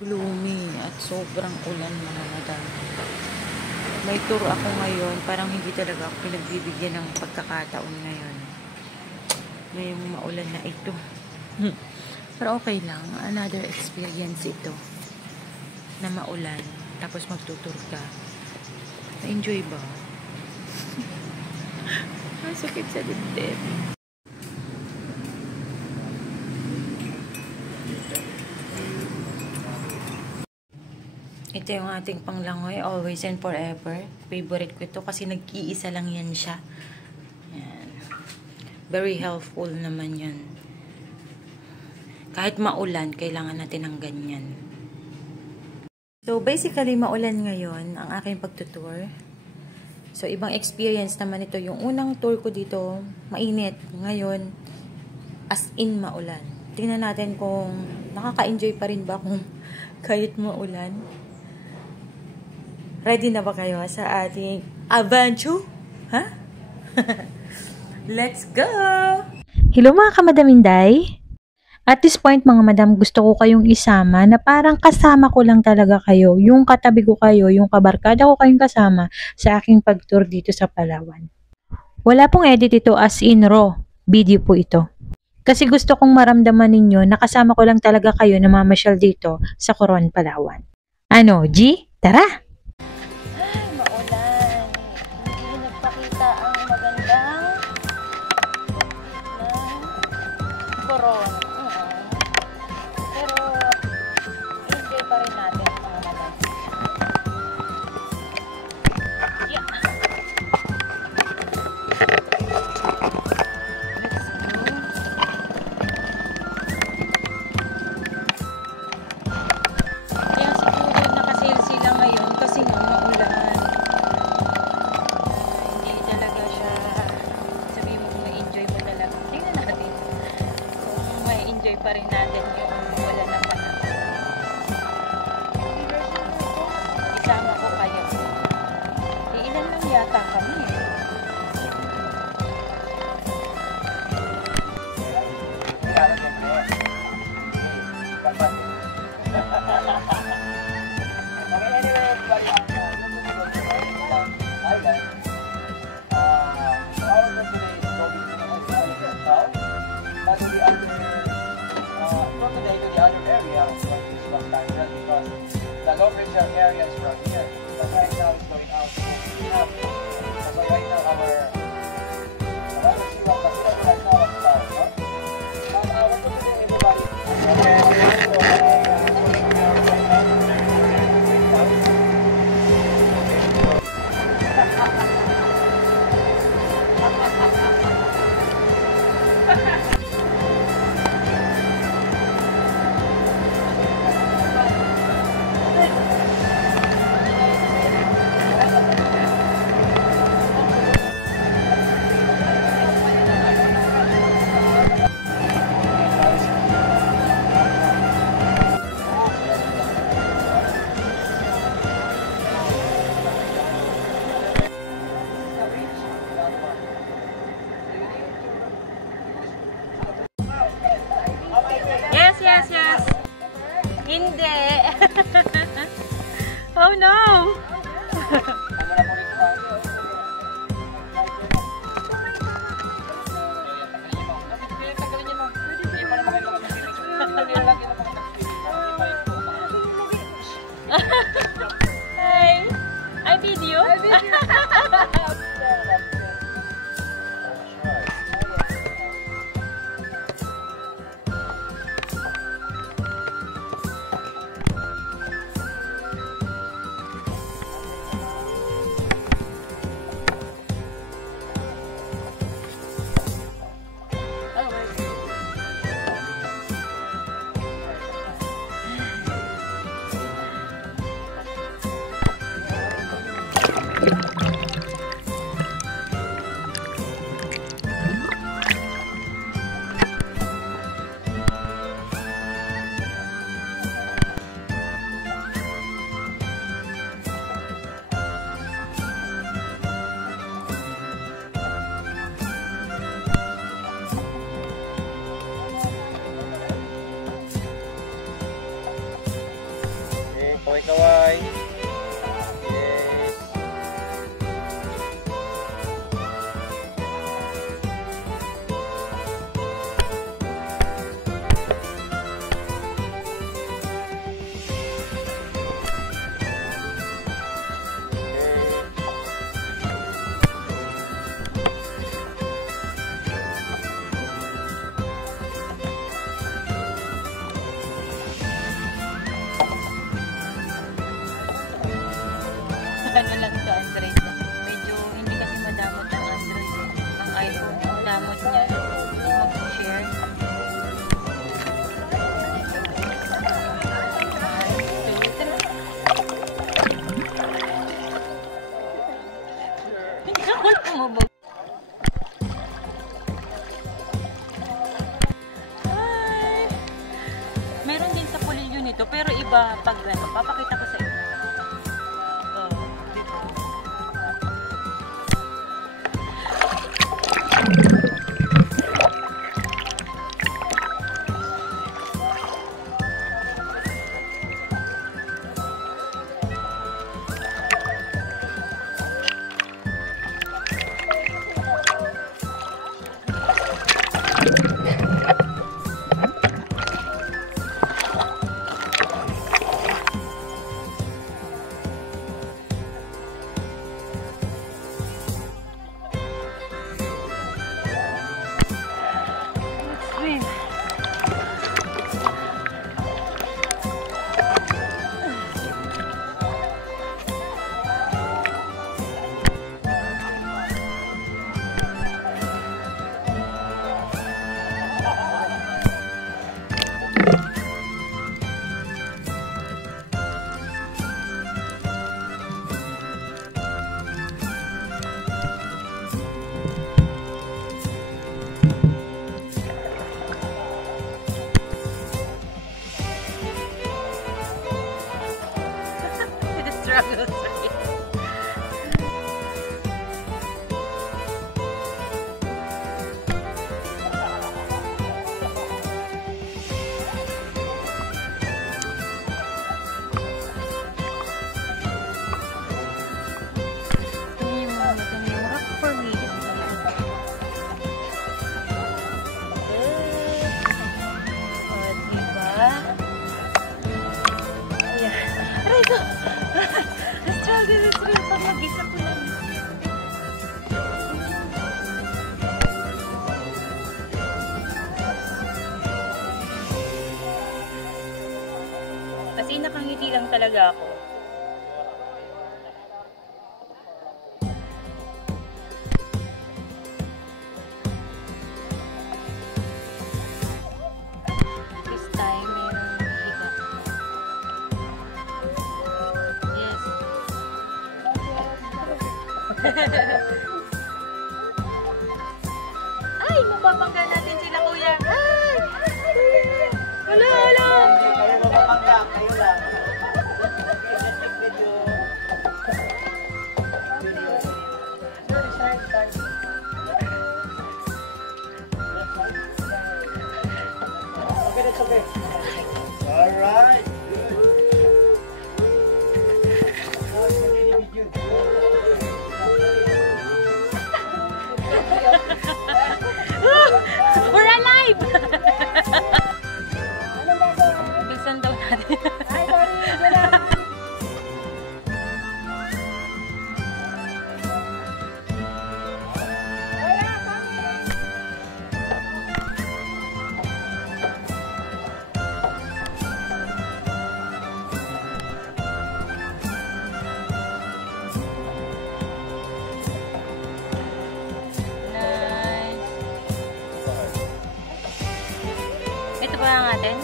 Gloomy at sobrang ulan mga madam. May tour ako ngayon, parang hindi talaga ako pinagbibigyan ng pagkakataon ngayon. Ngayong maulan na ito. Pero okay lang, another experience ito. Na maulan, tapos magtutur ka. Na-enjoy ba? Masakit sa dibdib. Ito yung ating panglangoy, always and forever. Favorite ko ito kasi nag-iisa lang yan siya. Yan. Very helpful naman yan. Kahit maulan, kailangan natin ng ganyan. So basically, maulan ngayon ang aking pagtutour. So ibang experience naman ito. Yung unang tour ko dito, mainit. Ngayon, as in maulan. Tingnan natin kung nakaka-enjoy pa rin ba kung kahit maulan. Ready na ba kayo sa ating adventure? Ha? Let's go! Hello mga kamadaminday! At this point mga madam, gusto ko kayong isama na parang kasama ko lang talaga kayo. Yung katabi ko kayo, yung kabarkada ko kayong kasama sa aking pag-tour dito sa Palawan. Wala pong edit ito, as in raw video po ito. Kasi gusto kong maramdaman ninyo na kasama ko lang talaga kayo na mamasyal dito sa Coron, Palawan. Ano, G? Tara! Coron. Pero enjoy pa rin natin mga madam. Yeah. Kaya siguro nakasail sila ngayon kasi nga maulan. Hindi talaga siya sabi mo na-enjoy mo talaga. Tingnan natin. Enjoy pa rin natin yung wala na panahon. Isama ko kayo. Iilan lang yata kami eh. The low pressure area is from here, but right now it's going out. So right now our right now is down, no? And I want to tell everybody. Yes. Hindi. Oh no. Ay video? Kaway-kaway. Yes. Ano lang ito, Android. Medyo hindi kasi madamot ang Android. Ang iPhone, ang damot niya. Mag-share. Hindi ako lumabog. Hi! Meron din sa pulilyo nito, pero iba pag ano, papakita ko sa inyo. Oh, dito. Swim. The struggles, right? Rock formation. Oh, diba? Ayan. Aray ko! Struggle is real pag mag-isa ko lang. Kasi nakangiti lang talaga ako. This time, merong higa. Yes. Ay, mapapangga natin sila, kuya. Ay! Hala, hala! Kayo mapapangga, kayo lang. Okay, that's okay. Alright. We're alive! Bilisan daw natin. Nice. Ito ba ang atin?